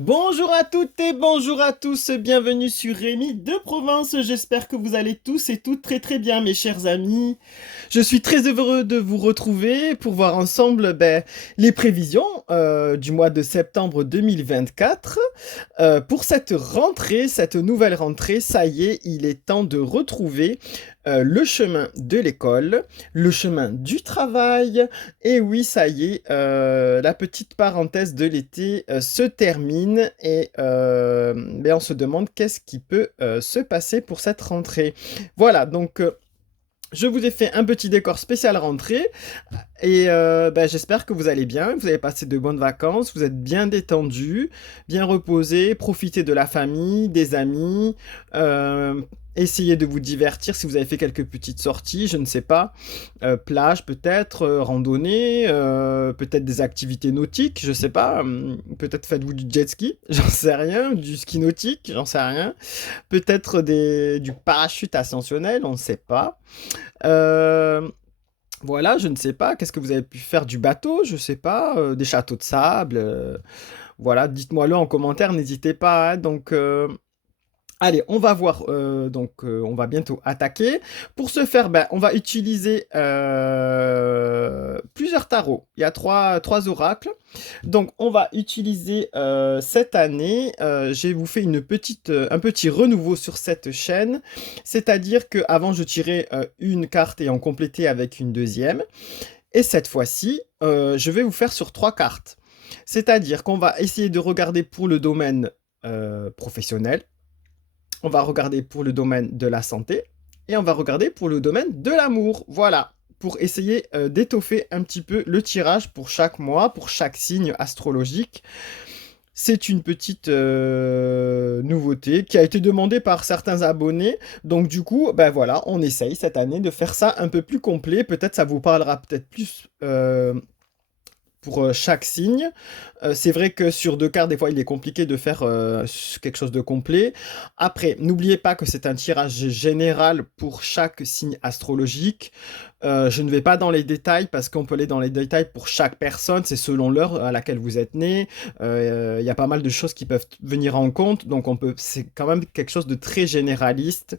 Bonjour à toutes et bonjour à tous, bienvenue sur Rémi de Provence. J'espère que vous allez tous et toutes très très bien, mes chers amis. Je suis très heureux de vous retrouver pour voir ensemble les prévisions du mois de septembre 2024. Pour cette rentrée, cette nouvelle rentrée, ça y est, il est temps de retrouver le chemin de l'école, le chemin du travail. Et oui, ça y est, la petite parenthèse de l'été se termine et on se demande qu'est-ce qui peut se passer pour cette rentrée. Voilà, donc je vous ai fait un petit décor spécial rentrée et j'espère que vous allez bien, que vous avez passé de bonnes vacances, vous êtes bien détendus, bien reposés, profitez de la famille, des amis, euh, essayez de vous divertir si vous avez fait quelques petites sorties, je ne sais pas, plage peut-être, randonnée, peut-être des activités nautiques, je sais pas, peut-être faites-vous du jet ski, j'en sais rien, du ski nautique, j'en sais rien, peut-être du parachute ascensionnel, on ne sait pas. Euh, voilà, je ne sais pas. Qu'est-ce que vous avez pu faire du bateau? Je sais pas. Des châteaux de sable. Voilà, dites-moi-le en commentaire, n'hésitez pas, hein. Donc, allez, on va voir. On va bientôt attaquer. Pour ce faire, on va utiliser plusieurs tarots. Il y a trois oracles. Donc, on va utiliser cette année. J'ai vous fait un petit renouveau sur cette chaîne. C'est-à-dire qu'avant, je tirais une carte et en complétais avec une deuxième. Et cette fois-ci, je vais vous faire sur trois cartes. C'est-à-dire qu'on va essayer de regarder pour le domaine professionnel, on va regarder pour le domaine de la santé, et on va regarder pour le domaine de l'amour. Voilà, pour essayer d'étoffer un petit peu le tirage pour chaque mois, pour chaque signe astrologique. C'est une petite nouveauté qui a été demandée par certains abonnés. Donc du coup, voilà, on essaye cette année de faire ça un peu plus complet. Peut-être ça vous parlera peut-être plus pour chaque signe. C'est vrai que sur deux cartes, des fois, il est compliqué de faire quelque chose de complet. Après, n'oubliez pas que c'est un tirage général pour chaque signe astrologique. Je ne vais pas dans les détails parce qu'on peut aller dans les détails pour chaque personne. C'est selon l'heure à laquelle vous êtes né. Il y a pas mal de choses qui peuvent venir en compte. Donc, c'est quand même quelque chose de très généraliste.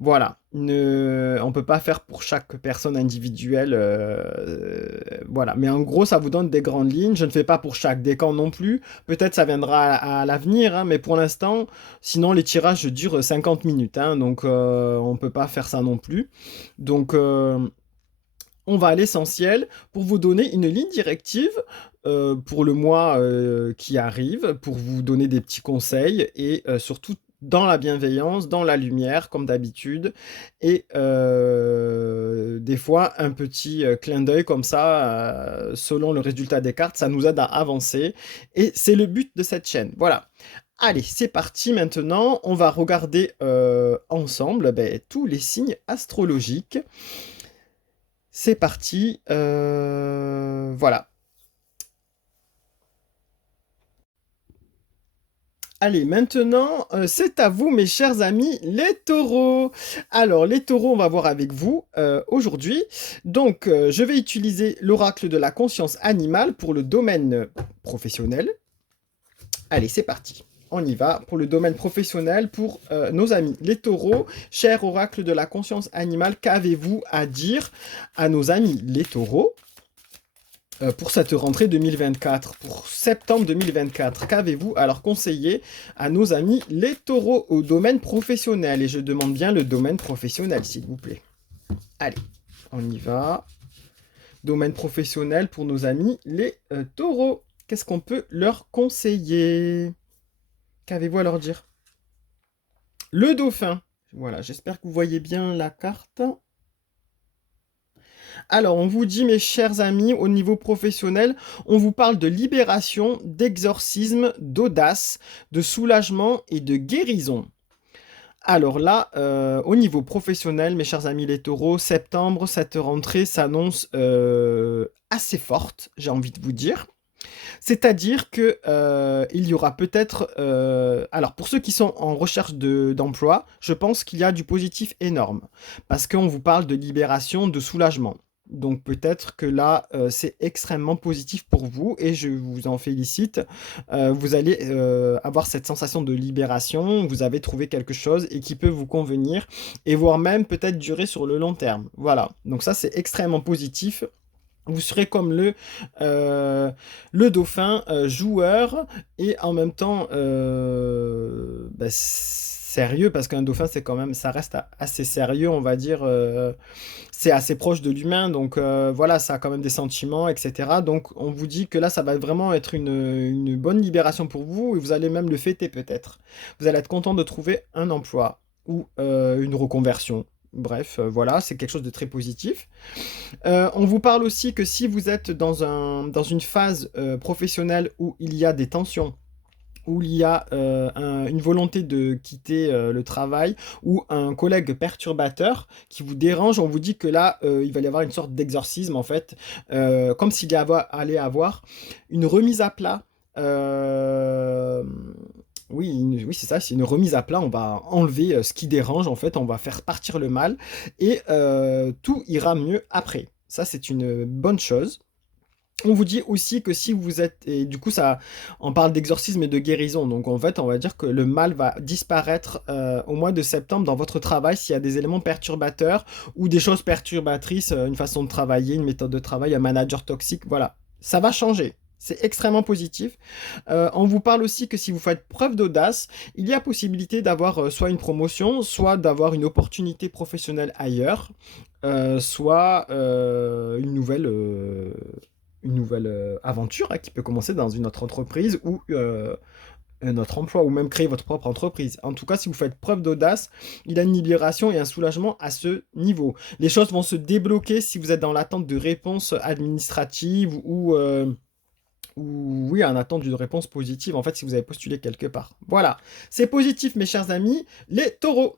Voilà, on ne peut pas faire pour chaque personne individuelle. Voilà, mais en gros, ça vous donne des grandes lignes. Je ne fais pas pour chaque décan non plus. Peut-être ça viendra à l'avenir, hein, mais pour l'instant, sinon les tirages durent 50 minutes, hein, donc on ne peut pas faire ça non plus. Donc on va à l'essentiel pour vous donner une ligne directive pour le mois qui arrive, pour vous donner des petits conseils et surtout dans la bienveillance, dans la lumière, comme d'habitude, et des fois un petit clin d'œil comme ça, selon le résultat des cartes, ça nous aide à avancer, et c'est le but de cette chaîne. Voilà. Allez, c'est parti maintenant, on va regarder ensemble tous les signes astrologiques. C'est parti. Voilà. Allez, maintenant, c'est à vous, mes chers amis, les taureaux. Alors, les taureaux, on va voir avec vous aujourd'hui. Donc, je vais utiliser l'oracle de la conscience animale pour le domaine professionnel. Allez, c'est parti. On y va pour le domaine professionnel pour nos amis les taureaux. Cher oracle de la conscience animale, qu'avez-vous à dire à nos amis les taureaux pour cette rentrée 2024, pour septembre 2024, qu'avez-vous alors conseillé à nos amis les taureaux au domaine professionnel? Et je demande bien le domaine professionnel, s'il vous plaît. Allez, on y va. Domaine professionnel pour nos amis les taureaux. Qu'est-ce qu'on peut leur conseiller? Qu'avez-vous à leur dire? Le dauphin. Voilà, j'espère que vous voyez bien la carte. Alors, on vous dit, mes chers amis, au niveau professionnel, on vous parle de libération, d'exorcisme, d'audace, de soulagement et de guérison. Alors là, au niveau professionnel, mes chers amis les taureaux, septembre, cette rentrée s'annonce assez forte, j'ai envie de vous dire. C'est-à-dire que il y aura peut-être, alors pour ceux qui sont en recherche d'emploi, je pense qu'il y a du positif énorme, parce qu'on vous parle de libération, de soulagement. Donc peut-être que là, c'est extrêmement positif pour vous et je vous en félicite. Vous allez avoir cette sensation de libération, vous avez trouvé quelque chose et qui peut vous convenir et voire même peut-être durer sur le long terme. Voilà, donc ça c'est extrêmement positif. Vous serez comme le dauphin joueur et en même temps bah, sérieux parce qu'un dauphin c'est quand même ça reste assez sérieux on va dire c'est assez proche de l'humain donc voilà ça a quand même des sentiments etc donc on vous dit que là ça va vraiment être une bonne libération pour vous et vous allez même le fêter peut-être vous allez être content de trouver un emploi ou une reconversion. Bref, voilà, c'est quelque chose de très positif. On vous parle aussi que si vous êtes dans une phase professionnelle où il y a des tensions, où il y a une volonté de quitter le travail, ou un collègue perturbateur qui vous dérange, on vous dit que là, il va y avoir une sorte d'exorcisme, en fait, comme s'il allait avoir une remise à plat. euh, oui, oui, c'est ça, c'est une remise à plat. On va enlever ce qui dérange, en fait, on va faire partir le mal et tout ira mieux après. Ça, c'est une bonne chose. On vous dit aussi que si vous êtes, et du coup, ça, on parle d'exorcisme et de guérison. Donc, en fait, on va dire que le mal va disparaître au mois de septembre dans votre travail s'il y a des éléments perturbateurs ou des choses perturbatrices, une façon de travailler, une méthode de travail, un manager toxique. Voilà, ça va changer. C'est extrêmement positif. On vous parle aussi que si vous faites preuve d'audace, il y a possibilité d'avoir soit une promotion, soit d'avoir une opportunité professionnelle ailleurs, soit une nouvelle aventure hein, qui peut commencer dans une autre entreprise ou un autre emploi, ou même créer votre propre entreprise. En tout cas, si vous faites preuve d'audace, il y a une libération et un soulagement à ce niveau. Les choses vont se débloquer si vous êtes dans l'attente de réponses administratives ou oui, en attente d'une réponse positive, en fait, si vous avez postulé quelque part. Voilà, c'est positif, mes chers amis, les taureaux.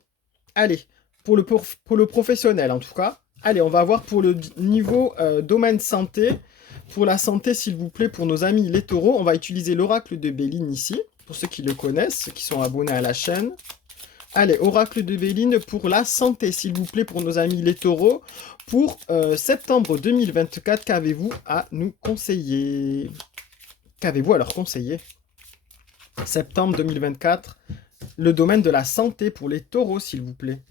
Allez, pour le professionnel, en tout cas. Allez, on va voir pour le niveau domaine santé. Pour la santé, s'il vous plaît, pour nos amis les taureaux, on va utiliser l'oracle de Béline ici, pour ceux qui le connaissent, ceux qui sont abonnés à la chaîne. Allez, oracle de Béline pour la santé, s'il vous plaît, pour nos amis les taureaux. Pour septembre 2024, qu'avez-vous à nous conseiller? Qu'avez-vous à leur conseiller? Septembre 2024, le domaine de la santé pour les taureaux, s'il vous plaît.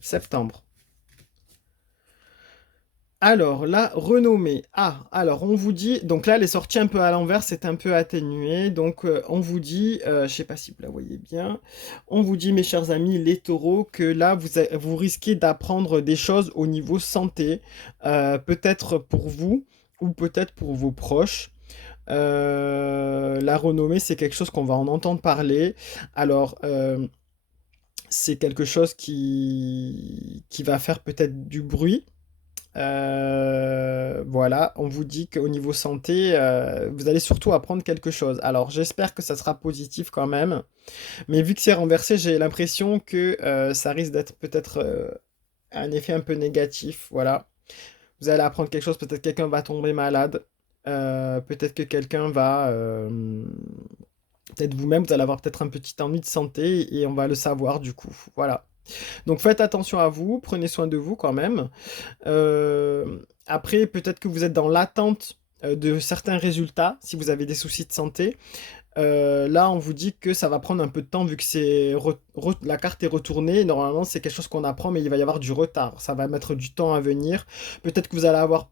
Septembre. Alors, la renommée. Ah, alors on vous dit, donc là, les sorties un peu à l'envers, c'est un peu atténué. Donc, on vous dit, je ne sais pas si vous la voyez bien, on vous dit, mes chers amis, les taureaux, que là, vous risquez d'apprendre des choses au niveau santé, peut-être pour vous ou peut-être pour vos proches. La renommée, c'est quelque chose qu'on va en entendre parler. Alors, c'est quelque chose qui va faire peut-être du bruit. Voilà, on vous dit qu'au niveau santé, vous allez surtout apprendre quelque chose. Alors, j'espère que ça sera positif quand même. Mais vu que c'est renversé, j'ai l'impression que ça risque d'être peut-être un effet un peu négatif. Voilà. Vous allez apprendre quelque chose, peut-être quelqu'un va tomber malade. Peut-être que quelqu'un va... peut-être vous-même, vous allez avoir peut-être un petit ennui de santé et on va le savoir du coup. Voilà. Donc faites attention à vous, prenez soin de vous quand même. Après, peut-être que vous êtes dans l'attente de certains résultats, si vous avez des soucis de santé. Là, on vous dit que ça va prendre un peu de temps vu que la carte est retournée. Normalement, c'est quelque chose qu'on apprend, mais il va y avoir du retard. Ça va mettre du temps à venir. Peut-être que vous allez avoir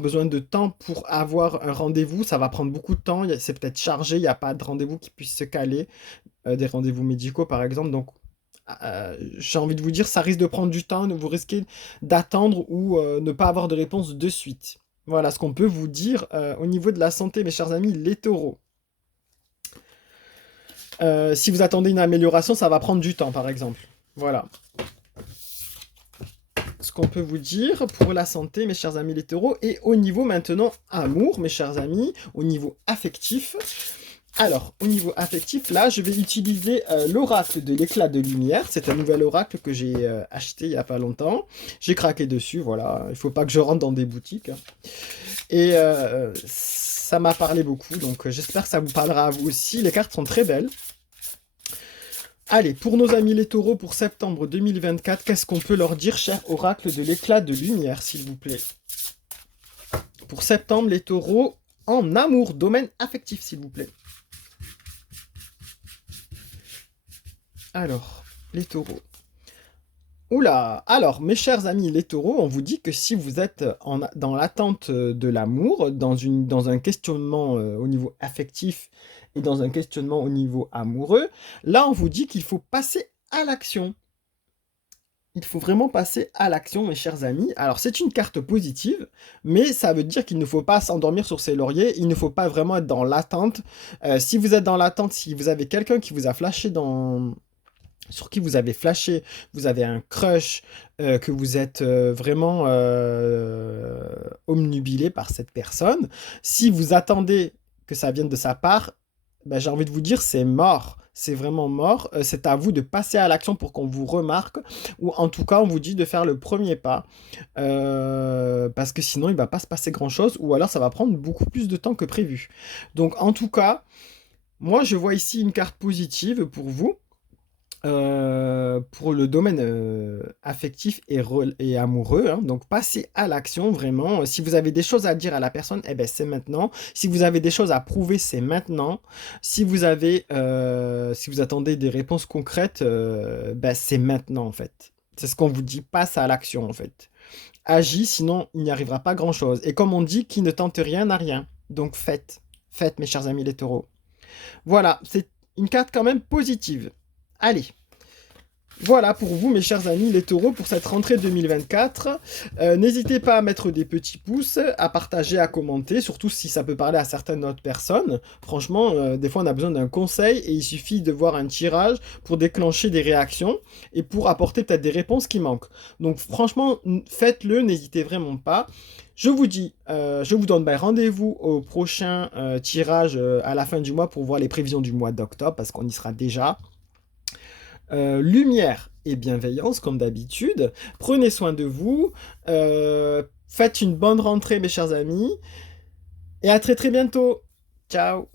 besoin de temps pour avoir un rendez-vous. Ça va prendre beaucoup de temps. C'est peut-être chargé. Il n'y a pas de rendez-vous qui puisse se caler. Des rendez-vous médicaux, par exemple. Donc, j'ai envie de vous dire, ça risque de prendre du temps. Vous risquez d'attendre ou ne pas avoir de réponse de suite. Voilà ce qu'on peut vous dire au niveau de la santé, mes chers amis, les taureaux. Si vous attendez une amélioration, ça va prendre du temps, par exemple. Voilà ce qu'on peut vous dire pour la santé, mes chers amis les taureaux. Et au niveau maintenant amour, mes chers amis, au niveau affectif. Alors, au niveau affectif, là, je vais utiliser l'oracle de l'éclat de lumière. C'est un nouvel oracle que j'ai acheté il n'y a pas longtemps. J'ai craqué dessus, voilà. Il ne faut pas que je rentre dans des boutiques. Et ça m'a parlé beaucoup, donc j'espère que ça vous parlera à vous aussi. Les cartes sont très belles. Allez, pour nos amis les taureaux, pour septembre 2024, qu'est-ce qu'on peut leur dire, cher oracle de l'éclat de lumière, s'il vous plaît? Pour septembre, les taureaux, en amour, domaine affectif, s'il vous plaît. Alors, les taureaux. Oula! Alors, mes chers amis les taureaux, on vous dit que si vous êtes dans l'attente de l'amour, dans un questionnement au niveau affectif et dans un questionnement au niveau amoureux, là, on vous dit qu'il faut passer à l'action. Il faut vraiment passer à l'action, mes chers amis. Alors, c'est une carte positive, mais ça veut dire qu'il ne faut pas s'endormir sur ses lauriers. Il ne faut pas vraiment être dans l'attente. Si vous êtes dans l'attente, si vous avez quelqu'un qui vous a flashé sur qui vous avez flashé, vous avez un crush, que vous êtes vraiment omnubilé par cette personne, si vous attendez que ça vienne de sa part, ben, j'ai envie de vous dire, c'est mort. C'est vraiment mort. C'est à vous de passer à l'action pour qu'on vous remarque, ou en tout cas, on vous dit de faire le premier pas, parce que sinon, il ne va pas se passer grand-chose, ou alors ça va prendre beaucoup plus de temps que prévu. Donc, en tout cas, moi, je vois ici une carte positive pour vous. Pour le domaine affectif et amoureux, hein. Donc passez à l'action vraiment. Si vous avez des choses à dire à la personne, eh ben, c'est maintenant. Si vous avez des choses à prouver, c'est maintenant. Si vous attendez des réponses concrètes, ben, c'est maintenant en fait. C'est ce qu'on vous dit, passe à l'action en fait. Agis, sinon il n'y arrivera pas grand-chose. Et comme on dit, qui ne tente rien n'a rien. Donc faites, faites mes chers amis les taureaux. Voilà, c'est une carte quand même positive. Allez, voilà pour vous, mes chers amis les taureaux, pour cette rentrée 2024. N'hésitez pas à mettre des petits pouces, à partager, à commenter, surtout si ça peut parler à certaines autres personnes. Franchement, des fois on a besoin d'un conseil et il suffit de voir un tirage pour déclencher des réactions et pour apporter peut-être des réponses qui manquent. Donc franchement, faites-le, n'hésitez vraiment pas. Je vous dis, je vous donne rendez-vous au prochain tirage à la fin du mois pour voir les prévisions du mois d'octobre, parce qu'on y sera déjà. Lumière et bienveillance, comme d'habitude. Prenez soin de vous. Faites une bonne rentrée, mes chers amis. Et à très très bientôt. Ciao.